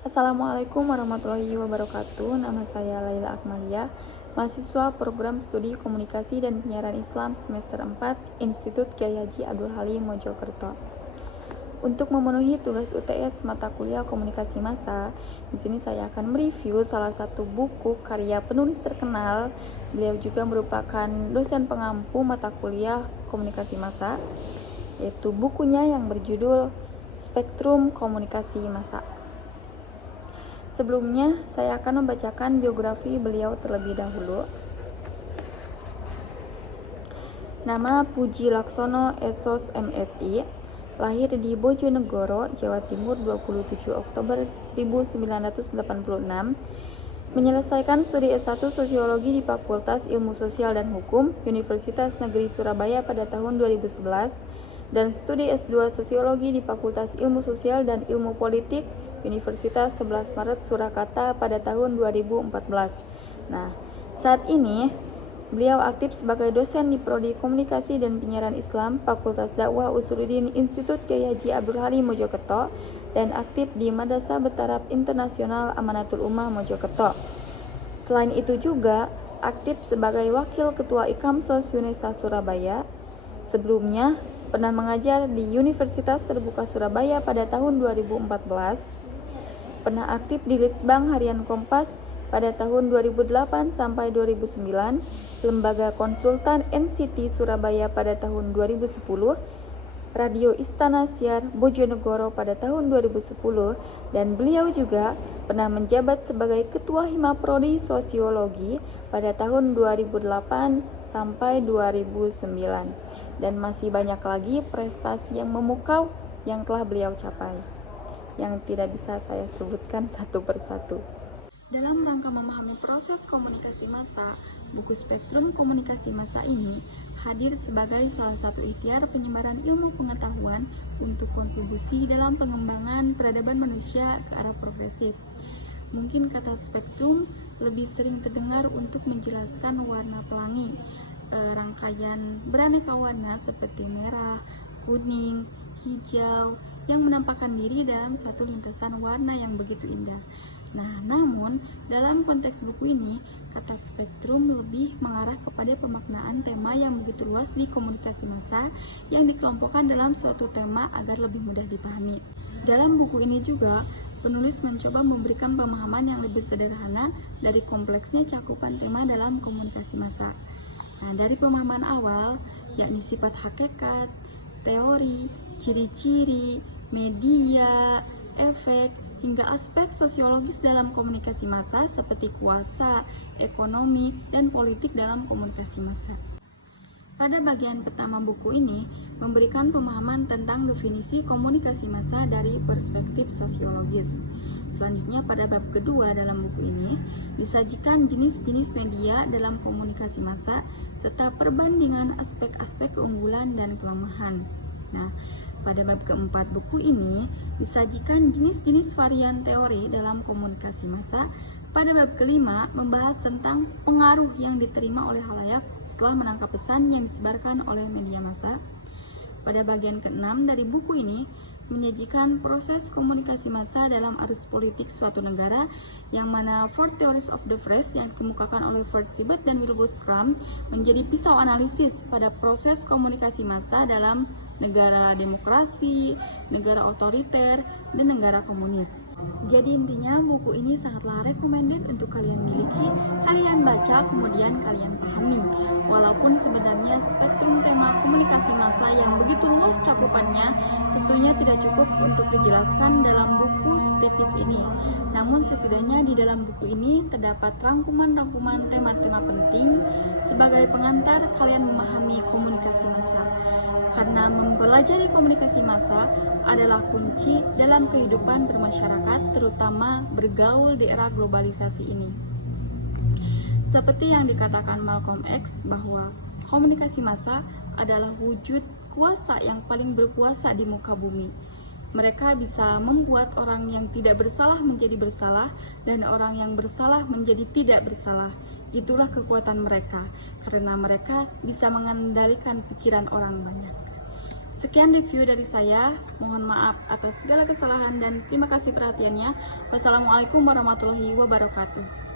Assalamualaikum warahmatullahi wabarakatuh. Nama saya Laila Akmalia, mahasiswa program studi komunikasi dan penyiaran Islam semester 4 Institut Kyai Haji Abdul Halim Mojokerto. Untuk memenuhi tugas UTS mata kuliah komunikasi massa, di sini saya akan mereview salah satu buku karya penulis terkenal. Beliau juga merupakan dosen pengampu mata kuliah komunikasi massa, yaitu bukunya yang berjudul Spektrum Komunikasi Massa. Sebelumnya, saya akan membacakan biografi beliau terlebih dahulu. Nama Puji Laksono Esos MSI, lahir di Bojonegoro, Jawa Timur 27 Oktober 1986, menyelesaikan studi S1 Sosiologi di Fakultas Ilmu Sosial dan Hukum Universitas Negeri Surabaya pada tahun 2011 dan studi S2 Sosiologi di Fakultas Ilmu Sosial dan Ilmu Politik Universitas 11 Maret Surakarta pada tahun 2014. Nah, saat ini beliau aktif sebagai dosen di Prodi Komunikasi dan Penyiaran Islam Fakultas Dakwah Usuluddin Institut Kyai Haji Abdul Halim Mojokerto dan aktif di Madrasah Bertaraf Internasional Amanatul Ummah Mojokerto. Selain itu juga aktif sebagai Wakil Ketua Ikamsos Yunesa Surabaya. Sebelumnya pernah mengajar di Universitas Terbuka Surabaya pada tahun 2014. Pernah aktif di Litbang Harian Kompas pada tahun 2008 sampai 2009, Lembaga Konsultan NCT Surabaya pada tahun 2010, Radio Istana Siar Bojonegoro pada tahun 2010, dan beliau juga pernah menjabat sebagai Ketua Hima Prodi Sosiologi pada tahun 2008 sampai 2009, dan masih banyak lagi prestasi yang memukau yang telah beliau capai, yang tidak bisa saya sebutkan satu persatu. Dalam rangka memahami proses komunikasi massa, buku Spektrum Komunikasi Massa ini hadir sebagai salah satu ikhtiar penyebaran ilmu pengetahuan untuk kontribusi dalam pengembangan peradaban manusia ke arah progresif. Mungkin kata spektrum lebih sering terdengar untuk menjelaskan warna pelangi, rangkaian beraneka warna seperti merah, kuning, hijau yang menampakkan diri dalam satu lintasan warna yang begitu indah. Nah, namun dalam konteks buku ini, kata spektrum lebih mengarah kepada pemaknaan tema yang begitu luas di komunikasi massa yang dikelompokkan dalam suatu tema agar lebih mudah dipahami. Dalam buku ini juga, penulis mencoba memberikan pemahaman yang lebih sederhana dari kompleksnya cakupan tema dalam komunikasi massa. Nah, dari pemahaman awal, yakni sifat hakikat, teori, ciri-ciri, media, efek, hingga aspek sosiologis dalam komunikasi massa seperti kuasa, ekonomi, dan politik dalam komunikasi massa. Pada bagian pertama buku ini memberikan pemahaman tentang definisi komunikasi massa dari perspektif sosiologis. Selanjutnya pada bab kedua dalam buku ini disajikan jenis-jenis media dalam komunikasi massa serta perbandingan aspek-aspek keunggulan dan kelemahan. Nah, pada bab keempat buku ini disajikan jenis-jenis varian teori dalam komunikasi massa. Pada bab kelima membahas tentang pengaruh yang diterima oleh khalayak setelah menangkap pesan yang disebarkan oleh media massa. Pada bagian keenam dari buku ini menyajikan proses komunikasi massa dalam arus politik suatu negara, yang mana Four Theories of the Press yang dikemukakan oleh Fred Sibert dan Wilbur Schramm menjadi pisau analisis pada proses komunikasi massa dalam negara demokrasi, negara otoriter, dan negara komunis. Jadi intinya buku ini sangatlah recommended untuk kalian miliki, kalian baca, kemudian kalian pahami. Walaupun sebenarnya spektrum tema komunikasi massa yang begitu luas cakupannya tentunya tidak cukup untuk dijelaskan dalam buku setipis ini. Namun setidaknya di dalam buku ini terdapat rangkuman-rangkuman tema-tema penting sebagai pengantar kalian memahami komunikasi massa. Karena mempelajari komunikasi massa adalah kunci dalam kehidupan bermasyarakat, terutama bergaul di era globalisasi ini. Seperti yang dikatakan Malcolm X bahwa komunikasi massa adalah wujud kuasa yang paling berkuasa di muka bumi. Mereka bisa membuat orang yang tidak bersalah menjadi bersalah dan orang yang bersalah menjadi tidak bersalah. Itulah kekuatan mereka, karena mereka bisa mengendalikan pikiran orang banyak. Sekian review dari saya, mohon maaf atas segala kesalahan dan terima kasih perhatiannya. Wassalamualaikum warahmatullahi wabarakatuh.